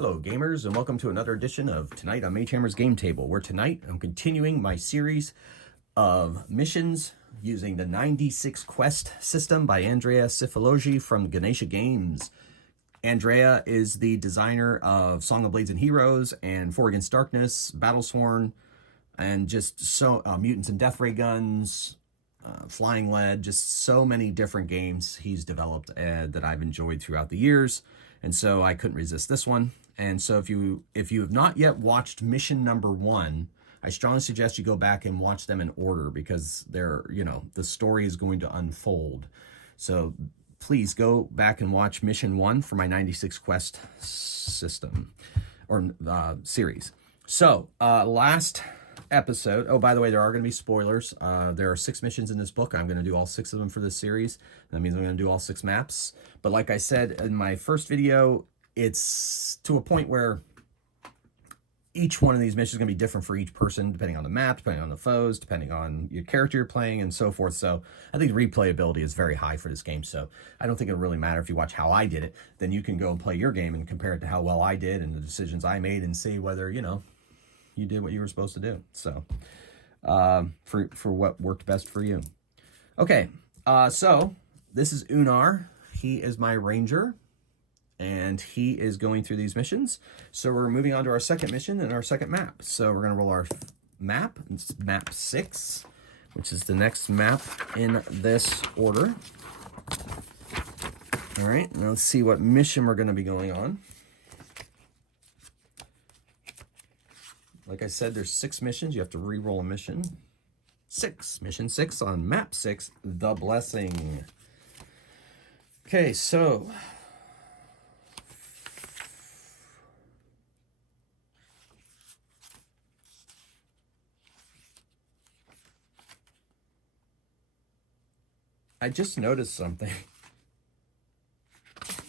Hello gamers, and welcome to another edition of Tonight on Magehammer's Game Table, where tonight I'm continuing my series of missions using the 96 quest system by Andrea Cifalogi from Ganesha Games. Andrea is the designer of Song of Blades and Heroes and Four Against Darkness, Battlesworn, and just so Mutants and Death Ray Guns, Flying Lead, just so many different games he's developed that I've enjoyed throughout the years. And so I couldn't resist this one. And so if you have not yet watched mission number 1, I strongly suggest you go back and watch them in order, because they're, the story is going to unfold. So please go back and watch mission 1 for my 96 quest system or series. So last episode, oh, by the way, there are going to be spoilers. There are 6 missions in this book. I'm going to do all 6 of them for this series. That means I'm going to do all 6 maps. But like I said in my first video, it's to a point where each one of these missions is going to be different for each person, depending on the map, depending on the foes, depending on your character you're playing, and so forth. So I think replayability is very high for this game. So I don't think it'll really matter if you watch how I did it. Then you can go and play your game and compare it to how well I did and the decisions I made, and see whether, you did what you were supposed to do. So for what worked best for you. Okay, so this is Unar. He is my ranger, and he is going through these missions. So we're moving on to our second mission and our second map. So we're going to roll our map. It's map 6, which is the next map in this order. All right, now let's see what mission we're going to be going on. Like I said, there's 6 missions. You have to re-roll a mission. 6. Mission 6 on map 6, The Blessing. Okay, so I just noticed something.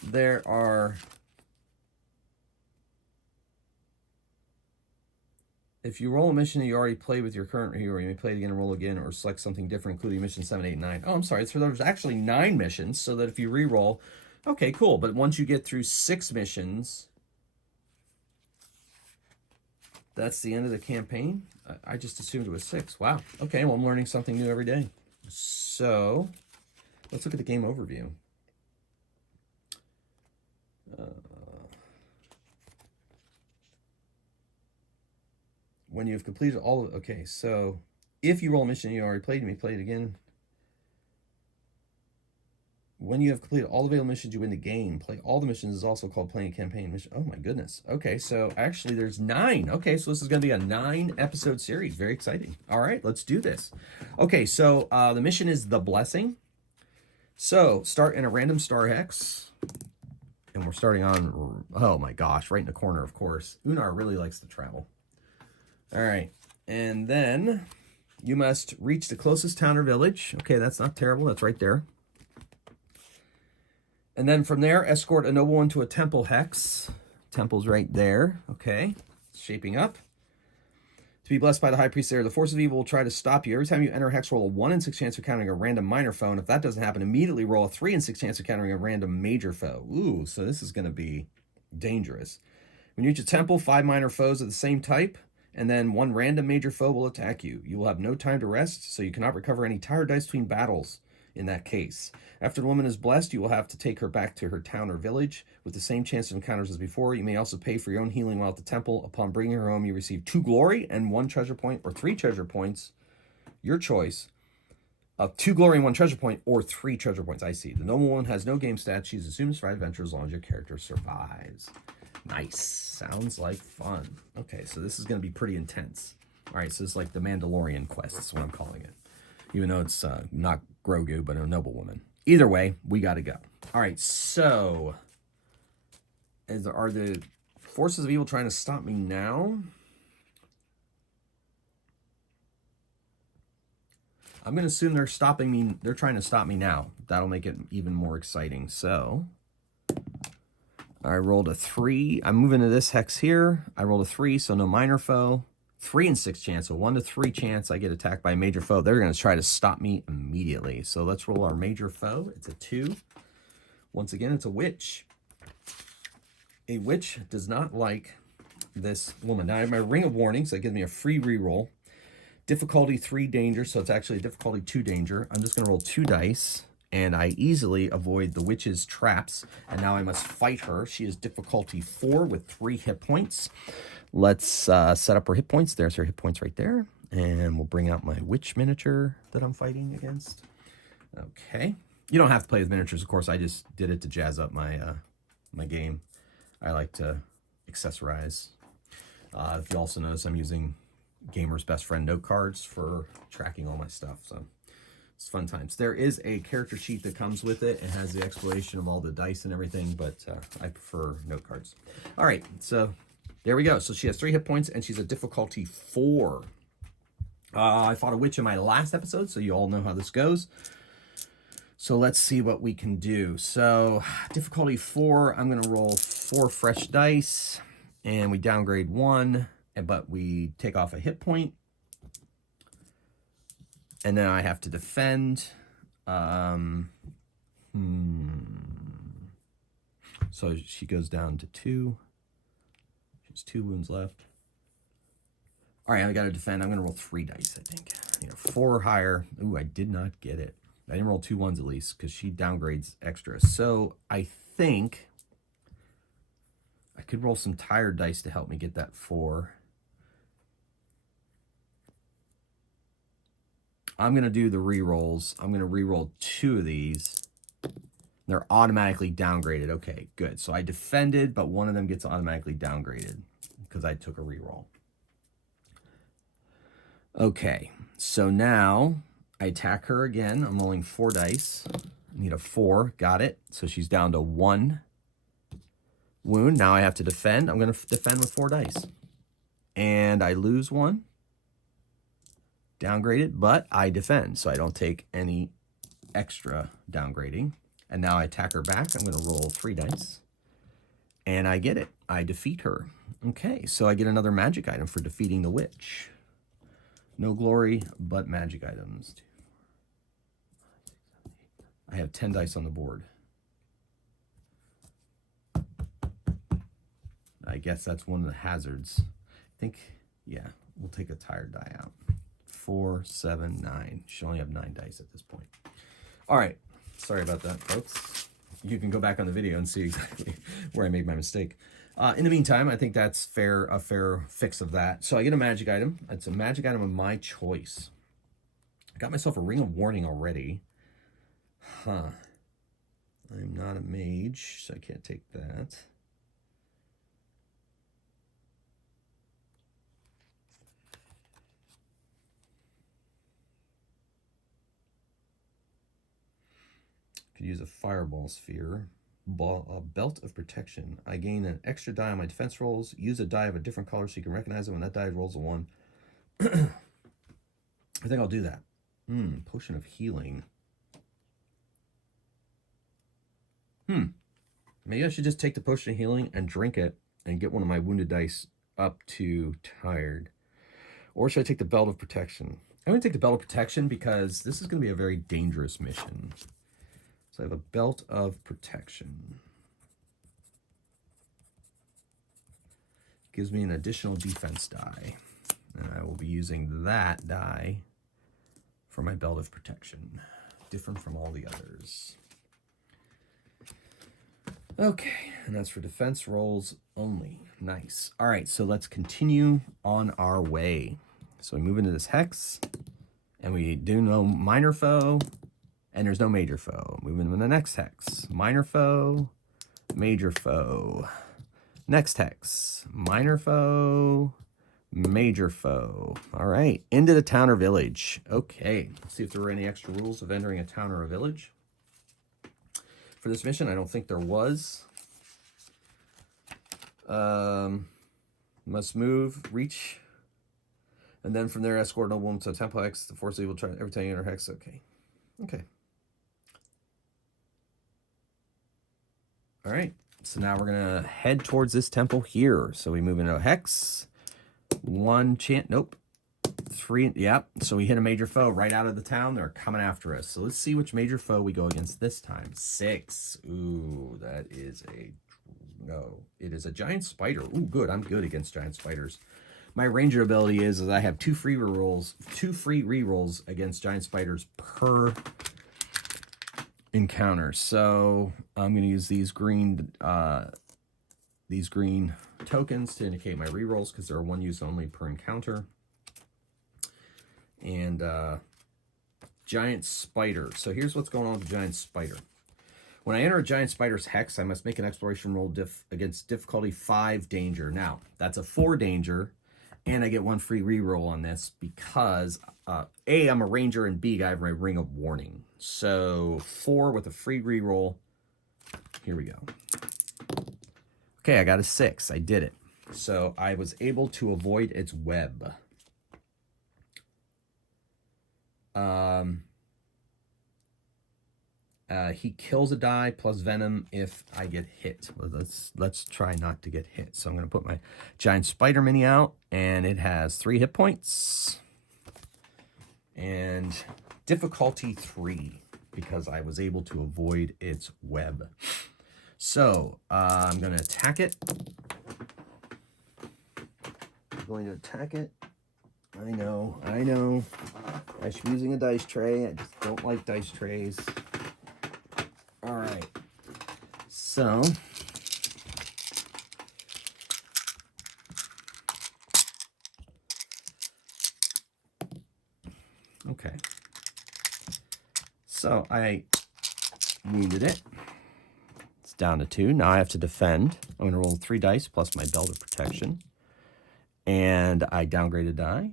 There are, if you roll a mission that you already played with your current hero, you may play it again and roll again, or select something different, including mission 7, 8, 9. Oh, I'm sorry. So there's actually 9 missions, so that if you re-roll, okay, cool. But once you get through 6 missions, that's the end of the campaign. I just assumed it was 6. Wow. Okay, well, I'm learning something new every day. So let's look at the game overview. When you have completed all of, okay, so if you roll a mission you already played, you may play it again. When you have completed all the available missions, you win the game. Play all the missions is also called playing a campaign mission. Oh my goodness. Okay, so actually there's 9. Okay, so this is going to be a 9-episode series. Very exciting. All right, let's do this. Okay, so the mission is The Blessing. So start in a random star hex. And we're starting on, oh my gosh, right in the corner, of course. Unar really likes to travel. All right, and then you must reach the closest town or village. Okay, that's not terrible. That's right there. And then from there, escort a nobleman to a temple hex. Temple's right there. Okay, it's shaping up. To be blessed by the high priest there, the forces of evil will try to stop you. Every time you enter a hex, roll a 1 in 6 chance of encountering a random minor foe. And if that doesn't happen, immediately roll a 3 in 6 chance of encountering a random major foe. Ooh, so this is going to be dangerous. When you reach a temple, 5 minor foes of the same type, and then 1 random major foe will attack you. You will have no time to rest, so you cannot recover any tired dice between battles in that case. After the woman is blessed, you will have to take her back to her town or village with the same chance of encounters as before. You may also pay for your own healing while at the temple. Upon bringing her home, you receive 2 glory and 1 treasure point, or 3 treasure points, your choice. 2 glory and 1 treasure point, or 3 treasure points. I see. The noblewoman has no game stats. She's assumed to survive adventure as long as your character survives. Nice. Sounds like fun. Okay, so this is going to be pretty intense. All right, so it's like the Mandalorian quest. That's what I'm calling it. Even though it's not Grogu, but a noblewoman. Either way, we got to go. All right, so are the forces of evil trying to stop me now? I'm going to assume they're stopping me. They're trying to stop me now. That'll make it even more exciting. So I rolled a 3. I'm moving to this hex here. I rolled a 3, so no minor foe. 3 in 6 chance, so 1 to 3 chance I get attacked by a major foe. They're going to try to stop me immediately. So let's roll our major foe. It's a 2. Once again, it's a witch. A witch does not like this woman. Now I have my ring of warnings. That gives me a free reroll. Difficulty 3 danger, so it's actually a difficulty 2 danger. I'm just going to roll 2 dice, and I easily avoid the witch's traps. And now I must fight her. She is difficulty 4 with 3 hit points. Let's set up her hit points. There's her hit points right there. And we'll bring out my witch miniature that I'm fighting against. Okay. You don't have to play with miniatures, of course. I just did it to jazz up my my game. I like to accessorize. If you also notice, I'm using Gamer's Best Friend note cards for tracking all my stuff. So it's fun times. There is a character sheet that comes with it. It has the explanation of all the dice and everything, but I prefer note cards. All right, so there we go. So she has 3 hit points, and she's a difficulty 4. I fought a witch in my last episode, so you all know how this goes. So let's see what we can do. So difficulty 4, I'm going to roll 4 fresh dice, and we downgrade 1, but we take off a hit point. And then I have to defend. So she goes down to 2. She has 2 wounds left. All right, I got to defend. I'm going to roll 3 dice, I think. 4 or higher. Ooh, I did not get it. I didn't roll 2 ones at least because she downgrades extra. So I think I could roll some tired dice to help me get that 4. I'm going to do the re-rolls. I'm going to re-roll 2 of these. They're automatically downgraded. Okay, good. So I defended, but one of them gets automatically downgraded because I took a re-roll. Okay, so now I attack her again. I'm rolling 4 dice. I need a 4. Got it. So she's down to 1 wound. Now I have to defend. I'm going to defend with 4 dice. And I lose 1. Downgraded, but I defend, so I don't take any extra downgrading. And now I attack her back. I'm going to roll 3 dice. And I get it. I defeat her. Okay, so I get another magic item for defeating the witch. No glory, but magic items. I have 10 dice on the board. I guess that's one of the hazards. I think, yeah, we'll take a tired die out. 4, 7, 9. She only have 9 dice at this point. All right. Sorry about that, folks. You can go back on the video and see exactly where I made my mistake. In the meantime, I think that's a fair fix of that. So I get a magic item. It's a magic item of my choice. I got myself a ring of warning already. Huh. I'm not a mage, so I can't take that. Could use a fireball sphere. A belt of protection. I gain an extra die on my defense rolls. Use a die of a different color so you can recognize it when that die rolls a 1. I think I'll do that. Potion of healing. Maybe I should just take the potion of healing and drink it and get one of my wounded dice up to tired. Or should I take the belt of protection? I'm going to take the belt of protection because this is going to be a very dangerous mission. So I have a belt of protection. Gives me an additional defense die. And I will be using that die for my belt of protection. Different from all the others. Okay, and that's for defense rolls only. Nice. All right, so let's continue on our way. So we move into this hex, and we do no minor foe, and there's no major foe. Moving into the next hex. Minor foe, major foe. Next hex. Minor foe, major foe. All right, into the town or village. Okay, let's see if there were any extra rules of entering a town or a village. For this mission, I don't think there was. Must move, reach, and then from there escort nobleman to temple hex. The force will try every time you enter hex. Okay. Okay. All right. So now we're gonna head towards this temple here. So we move into a hex. 1 chant. Nope. 3. Yep. So we hit a major foe right out of the town. They're coming after us. So let's see which major foe we go against this time. 6. Ooh, that is a no. It is a giant spider. Ooh, good. I'm good against giant spiders. My ranger ability is I have two free rerolls against giant spiders per encounter. So I'm going to use these green tokens to indicate my rerolls because they're one use only per encounter. And giant spider. So here's what's going on with the giant spider. When I enter a giant spider's hex, I must make an exploration roll against difficulty 5 danger. Now, that's a 4 danger, and I get 1 free reroll on this because A, I'm a ranger, and B, I have my ring of warning. So 4 with a free reroll. Here we go. Okay, I got a 6. I did it. So I was able to avoid its web. He kills a die plus venom if I get hit. Well, let's try not to get hit. So I'm going to put my giant spider mini out, and it has 3 hit points and difficulty 3 because I was able to avoid its web. So I'm going to attack it. I'm going to attack it. I know. I'm using a dice tray. I just don't like dice trays. All right. So okay. So I wounded it. It's down to 2. Now I have to defend. I'm going to roll 3 dice plus my belt of protection. And I downgrade a die.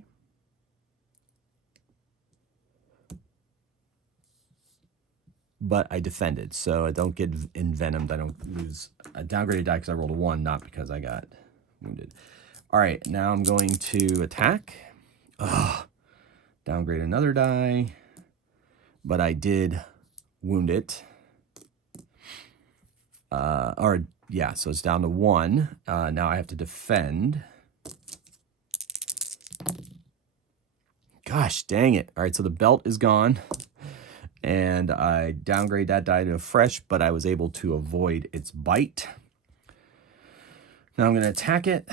But I defended, so I don't get envenomed. I don't lose a downgraded die because I rolled a 1, not because I got wounded. All right, now I'm going to attack. Downgrade another die, but I did wound it. So it's down to 1. Now I have to defend. Gosh, dang it. All right, so the belt is gone. And I downgrade that die to a fresh, but I was able to avoid its bite. Now I'm going to attack it.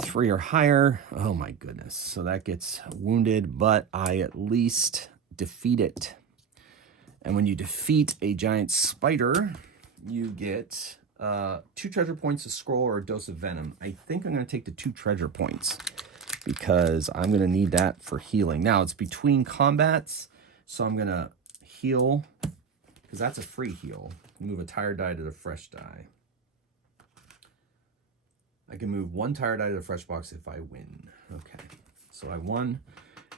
3 or higher. Oh my goodness. So that gets wounded, but I at least defeat it. And when you defeat a giant spider, you get 2 treasure points, a scroll, or a dose of venom. I think I'm going to take the 2 treasure points because I'm going to need that for healing. Now it's between combats. So I'm going to heal, because that's a free heal. Move a tired die to the fresh die. I can move 1 tired die to the fresh box if I win. Okay, so I won.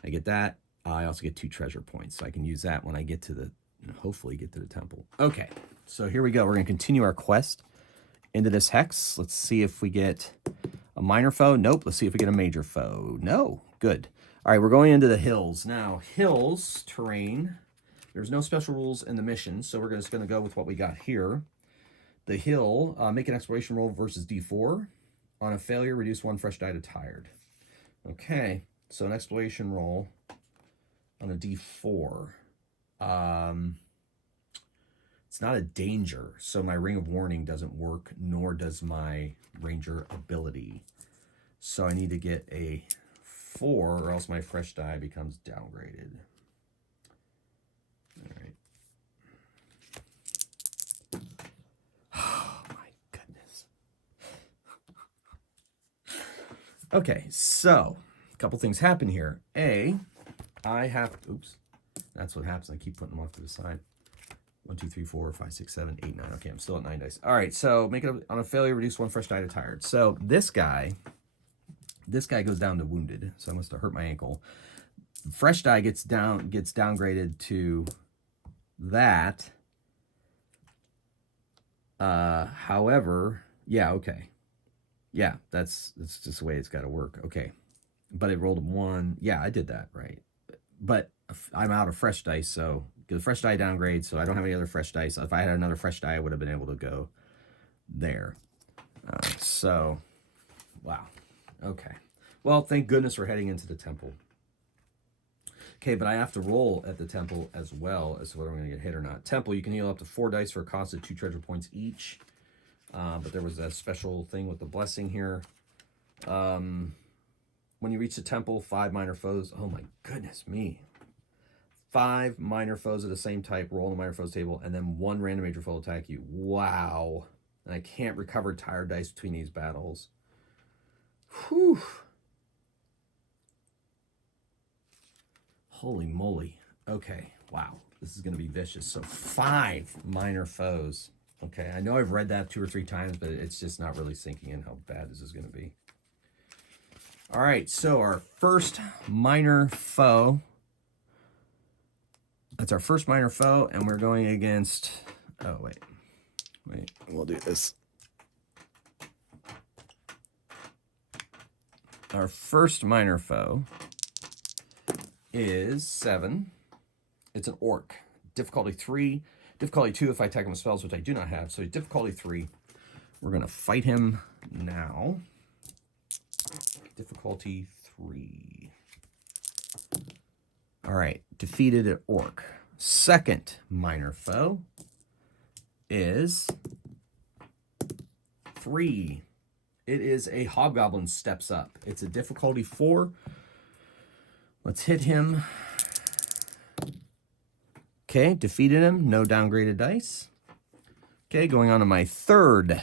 I get that. I also get 2 treasure points, so I can use that when I get to the, hopefully get to the temple. Okay, so here we go. We're going to continue our quest into this hex. Let's see if we get a minor foe. Nope. Let's see if we get a major foe. No. Good. All right, we're going into the hills. Now, hills, terrain, there's no special rules in the mission, so we're just going to go with what we got here. The hill, make an exploration roll versus D4. On a failure, reduce 1 fresh die to tired. Okay, so an exploration roll on a D4. It's not a danger, so my ring of warning doesn't work, nor does my ranger ability. So I need to get a 4, or else my fresh die becomes downgraded. All right. Oh my goodness. Okay, so a couple things happen here. A, I have, oops, that's what happens. I keep putting them off to the side. 1, 2, 3, 4, 5, 6, 7, 8, 9. Okay, I'm still at 9 dice. All right, so make it on a failure, reduce 1 fresh die to tired. So this guy goes down to wounded, so I must have hurt my ankle. Fresh die gets downgraded to that. However, yeah, okay. Yeah, that's just the way it's got to work. Okay, but it rolled a 1. Yeah, I did that right. But I'm out of fresh dice, so the fresh die downgrade, so I don't have any other fresh dice. If I had another fresh die, I would have been able to go there. So, wow. Okay. Well, thank goodness we're heading into the temple. Okay, but I have to roll at the temple as well as whether I'm going to get hit or not. Temple, you can heal up to 4 dice for a cost of 2 treasure points each. but there was a special thing with the blessing here. When you reach the temple, 5 minor foes. Oh my goodness me. 5 minor foes of the same type roll on the minor foes table, and then 1 random major foe will attack you. Wow. And I can't recover tired dice between these battles. Whew. Holy moly. Okay. Wow. This is going to be vicious. So 5 minor foes. Okay. I know I've read that 2 or 3 times, but it's just not really sinking in how bad this is going to be. All right. So our first minor foe. That's our first minor foe, and we're going against... Oh, wait. We'll do this. Our first minor foe is 7. It's an orc. Difficulty 3. Difficulty 2 if I attack him with spells, which I do not have. So difficulty 3. We're going to fight him now. Difficulty 3. All right, defeated an orc. Second minor foe is 3. It is a hobgoblin steps up. It's a difficulty 4. Let's hit him. Okay, defeated him. No downgraded dice. Okay, going on to my third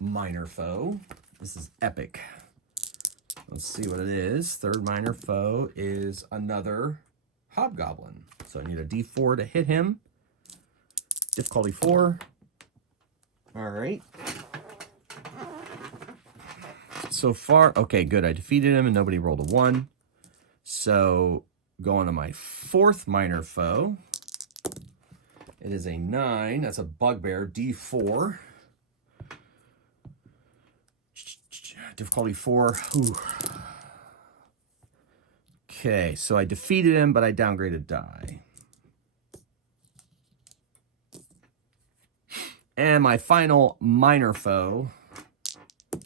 minor foe. This is epic. Let's see what it is. Third minor foe is another hobgoblin. So I need a D4 to hit him. Difficulty 4. All right. So far, okay, good. I defeated him and nobody rolled a 1. So go on to my fourth minor foe. It is a 9. That's a bugbear. D4. Difficulty 4. Ooh. Okay, so I defeated him, but I downgraded die. And my final minor foe.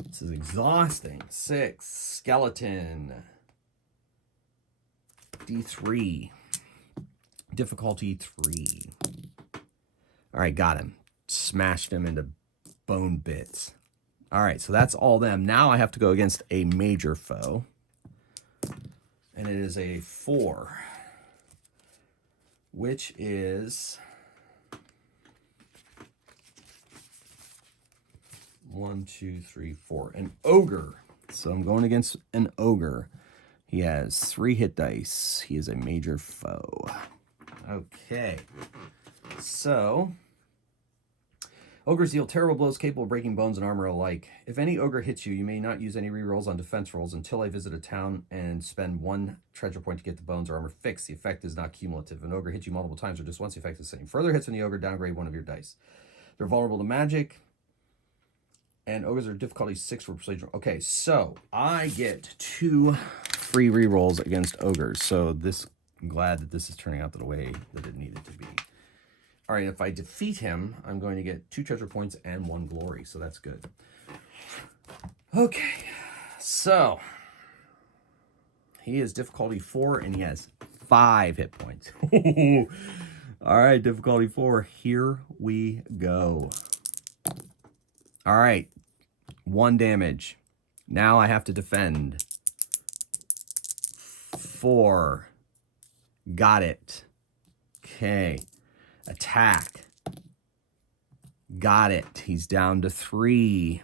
This is exhausting. 6. Skeleton. D3. Difficulty 3. All right, got him. Smashed him into bone bits. All right, so that's all them. Now I have to go against a major foe. And it is a 4, which is 1, 2, 3, 4. An ogre. So I'm going against an ogre. He has 3 hit dice. He is a major foe. Okay. So, ogres deal terrible blows capable of breaking bones and armor alike. If any ogre hits you, you may not use any rerolls on defense rolls until I visit a town and spend 1 treasure point to get the bones or armor fixed. The effect is not cumulative. If an ogre hits you multiple times or just once, the effect is the same. Further hits from the ogre downgrade 1 of your dice. They're vulnerable to magic. And ogres are difficulty 6 for persuasion. Okay, so I get 2 free rerolls against ogres. So I'm glad that this is turning out the way that it needed to be. All right, if I defeat him, I'm going to get 2 treasure points and 1 glory, so that's good. Okay, so he is difficulty 4, and he has 5 hit points. All right, difficulty 4, here we go. All right, 1 damage. Now I have to defend. 4. Got it. Okay. Attack. Got it. He's down to 3.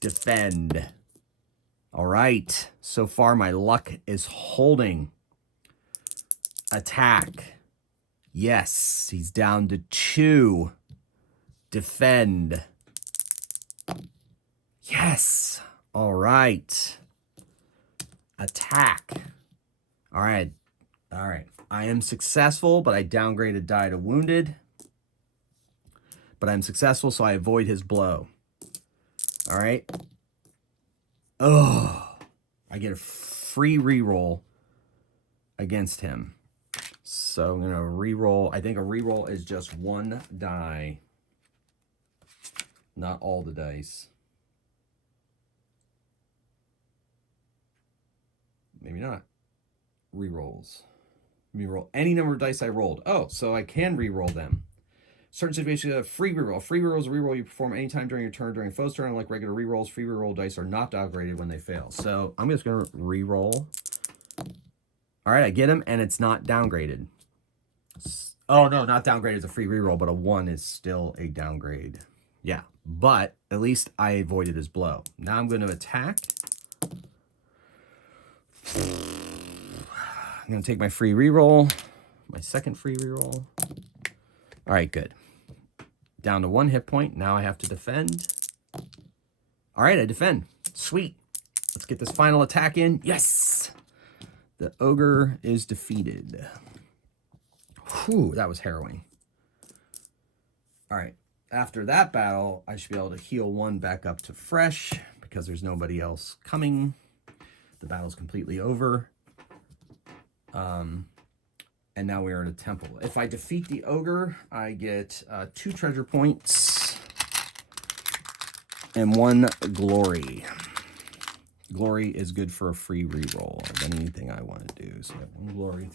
Defend. All right. So far, my luck is holding. Attack. Yes. He's down to 2. Defend. Yes. All right. Attack. All right. All right. I am successful, but I downgraded die to wounded. But I'm successful, so I avoid his blow. All right. Oh, I get a free reroll against him. So I'm going to reroll. I think a reroll is just 1 die. Not all the dice. Maybe not. Rerolls. Let me roll any number of dice I rolled. Oh, so I can re-roll them. certain situations, a free reroll. Free reroll is a reroll you perform anytime during your turn. During a foe's turn, like regular rerolls, free reroll dice are not downgraded when they fail. So I'm just going to reroll. All right, I get him, and it's not downgraded. Oh, no, not downgraded as a free reroll, but a 1 is still a downgrade. Yeah, but at least I avoided his blow. Now I'm going to attack. I'm going to take my free reroll, my second free reroll. All right, good. Down to 1 hit point. Now I have to defend. All right, I defend. Sweet. Let's get this final attack in. Yes! The ogre is defeated. Whew, that was harrowing. All right. After that battle, I should be able to heal 1 back up to fresh because there's nobody else coming. The battle's completely over. And now we are in a temple. If I defeat the ogre, I get 2 treasure points and 1 glory. Glory is good for a free reroll of anything I want to do. So I have 1 glory,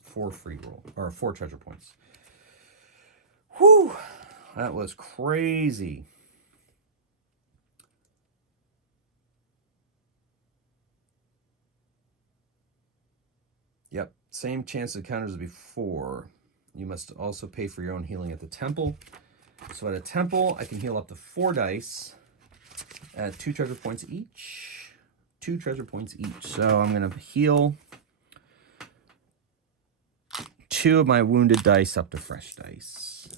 4 free roll, or 4 treasure points. Whew, that was crazy. Yep, same chance of counters as before. You must also pay for your own healing at the temple. So at a temple, I can heal up to 4 dice at 2 treasure points each. 2 treasure points each. So I'm going to heal 2 of my wounded dice up to fresh dice.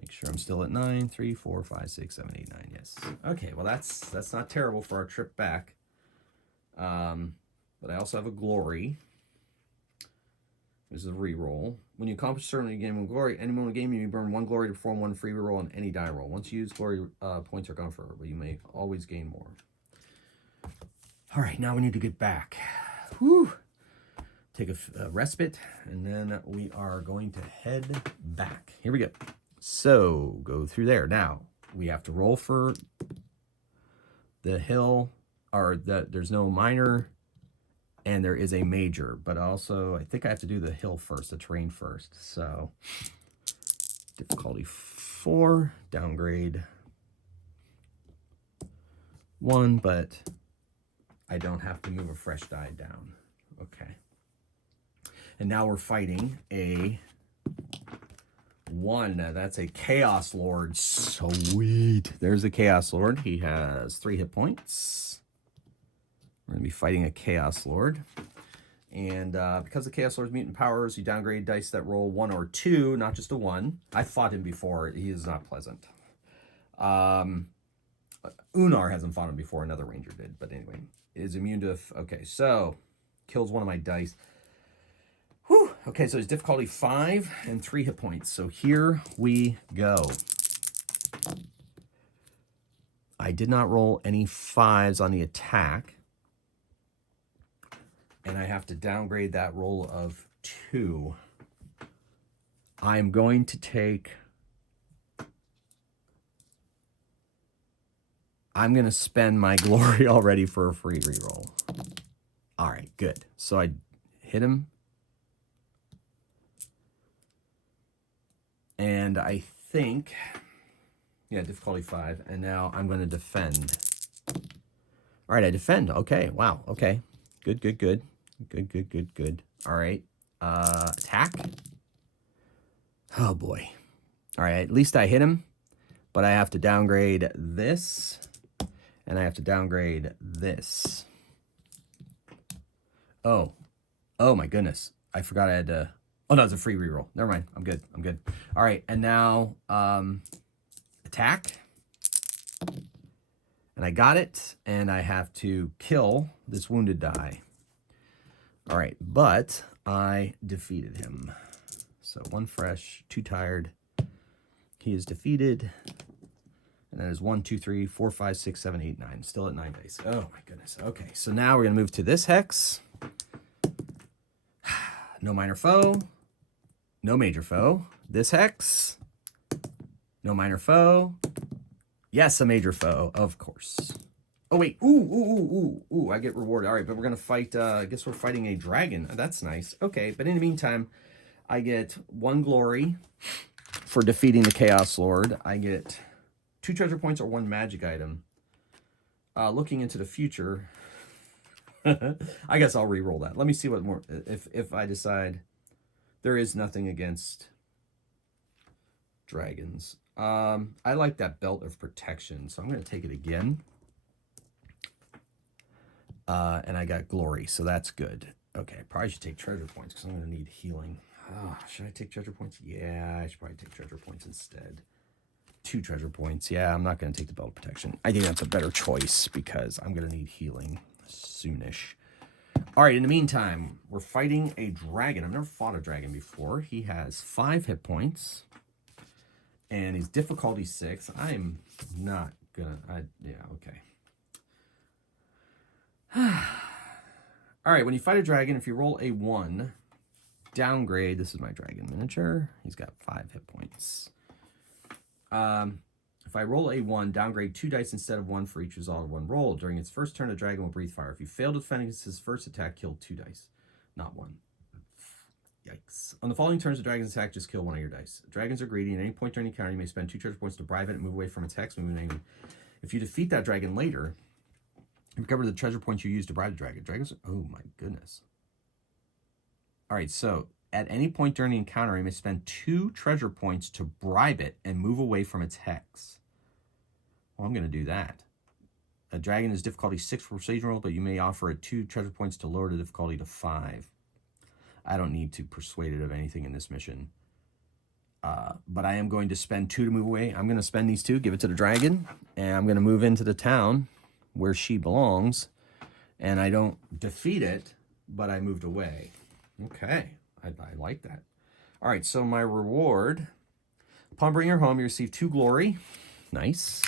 Make sure I'm still at 9. 3, 4, 5, 6, 7, 8, 9. Yes. Okay, well, that's not terrible for our trip back. But I also have a glory. This is a reroll. When you accomplish a certain game of glory, any moment of the game, you may burn 1 glory to perform 1 free reroll on any die roll. Once you use glory, points are gone forever, but you may always gain more. All right, now we need to get back. Whew. Take a respite, and then we are going to head back. Here we go. So, go through there. Now, we have to roll for the hill, or there's no minor, and there is a major, but also I think I have to do the hill first, the terrain first. So difficulty 4, downgrade 1, but I don't have to move a fresh die down. Okay. And now we're fighting a 1. That's a Chaos Lord. Sweet. There's a Chaos Lord. He has 3 hit points. We're going to be fighting a Chaos Lord. And because the Chaos Lord's mutant powers, you downgrade dice that roll 1 or 2, not just a 1. I fought him before. He is not pleasant. Unar hasn't fought him before. Another ranger did. But anyway, is immune to... Okay, so kills 1 of my dice. Whew. Okay, so it's difficulty 5 and 3 hit points. So here we go. I did not roll any 5s on the attack. And I have to downgrade that roll of 2. I'm going to take... I'm going to spend my glory already for a free reroll. All right, good. So I hit him. And I think... Yeah, difficulty 5. And now I'm going to defend. All right, I defend. Okay, wow. Okay. Good, good, good. Good, good, good, good. All right. Attack. Oh, boy. All right, at least I hit him. But I have to downgrade this. And I have to downgrade this. Oh. Oh, my goodness. I forgot I had to... Oh, no, it's a free reroll. Never mind. I'm good. I'm good. All right, and now attack. And I got it. And I have to kill this wounded die. All right, but I defeated him. So 1 fresh, 2 tired. He is defeated. And that is 1, 2, 3, 4, 5, 6, 7, 8, 9. Still at 9 dice. Oh my goodness. Okay, so now we're gonna move to this hex. No minor foe. No major foe. This hex. No minor foe. Yes, a major foe, of course. Oh, wait. Ooh, I get rewarded. All right, but we're going to fight, I guess we're fighting a dragon. That's nice. Okay, but in the meantime, I get 1 glory for defeating the Chaos Lord. I get 2 treasure points or 1 magic item. Looking into the future, I guess I'll re-roll that. Let me see what more, if I decide there is nothing against dragons. I like that belt of protection, so I'm going to take it again. And I got glory, so that's good. Okay, probably should take treasure points because I'm going to need healing. Should I take treasure points? Yeah, I should probably take treasure points instead. 2 treasure points. Yeah, I'm not going to take the belt of protection. I think that's a better choice because I'm going to need healing soonish. All right, in the meantime, we're fighting a dragon. I've never fought a dragon before. He has 5 hit points, and he's difficulty 6. I'm not going to... Yeah, okay. All right, when you fight a dragon, if you roll a 1, downgrade. This is my dragon miniature. He's got 5 hit points. If I roll a 1, downgrade 2 dice instead of 1 for each result of 1 roll. During its first turn, the dragon will breathe fire. If you fail to defend against his first attack, kill 2 dice, not 1. Yikes. On the following turns, the dragon's attack, just kill 1 of your dice. Dragons are greedy. At any point during the encounter, you may spend 2 treasure points to bribe it and move away from its hex. If you defeat that dragon later, recover the treasure points you used to bribe the dragon. Dragons are... Oh, my goodness. All right, so... At any point during the encounter, you may spend 2 treasure points to bribe it and move away from its hex. Well, I'm going to do that. A dragon is difficulty 6 for procedural, but you may offer it 2 treasure points to lower the difficulty to 5. I don't need to persuade it of anything in this mission. But I am going to spend 2 to move away. I'm going to spend these 2, give it to the dragon, and I'm going to move into the town where she belongs. And I don't defeat it, but I moved away. Okay. I like that. All right, so my reward. Upon bringing her home, you receive 2 glory. Nice.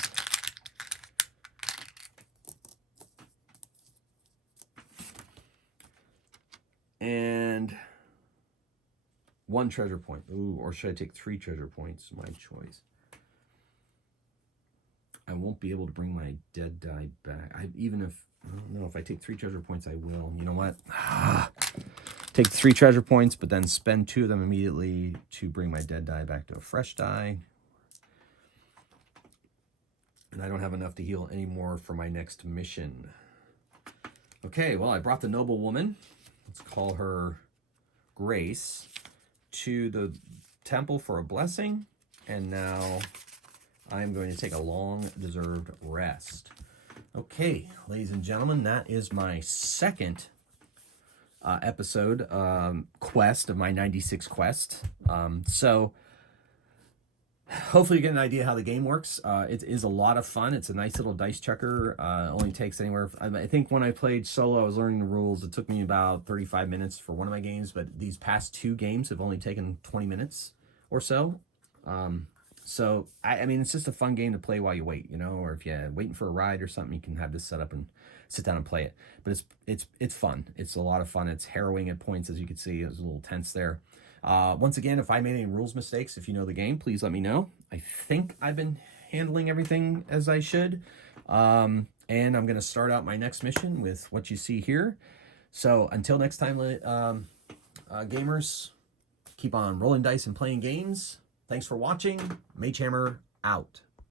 And 1 treasure point. Ooh, or should I take 3 treasure points? My choice. I won't be able to bring my dead die back. I don't know, if I take 3 treasure points, I will. You know what? Take 3 treasure points, but then spend 2 of them immediately to bring my dead die back to a fresh die. And I don't have enough to heal anymore for my next mission. Okay, well, I brought the noble woman, let's call her Grace, to the temple for a blessing. And now I'm going to take a long-deserved rest. Okay, ladies and gentlemen, that is my second episode quest of my 96 quest. So hopefully you get an idea how the game works. It is a lot of fun. It's a nice little dice checker. Only takes anywhere. I think when I played solo, I was learning the rules. It took me about 35 minutes for one of my games, but these past 2 games have only taken 20 minutes or so. So I mean, it's just a fun game to play while you wait, you know, or if you're waiting for a ride or something, you can have this set up and sit down and play it. But it's fun. It's a lot of fun. It's harrowing at points, as you can see. It was a little tense there. Once again, if I made any rules mistakes, if you know the game, please let me know. I think I've been handling everything as I should. And I'm going to start out my next mission with what you see here. So until next time, gamers, keep on rolling dice and playing games. Thanks for watching. Magehammer out.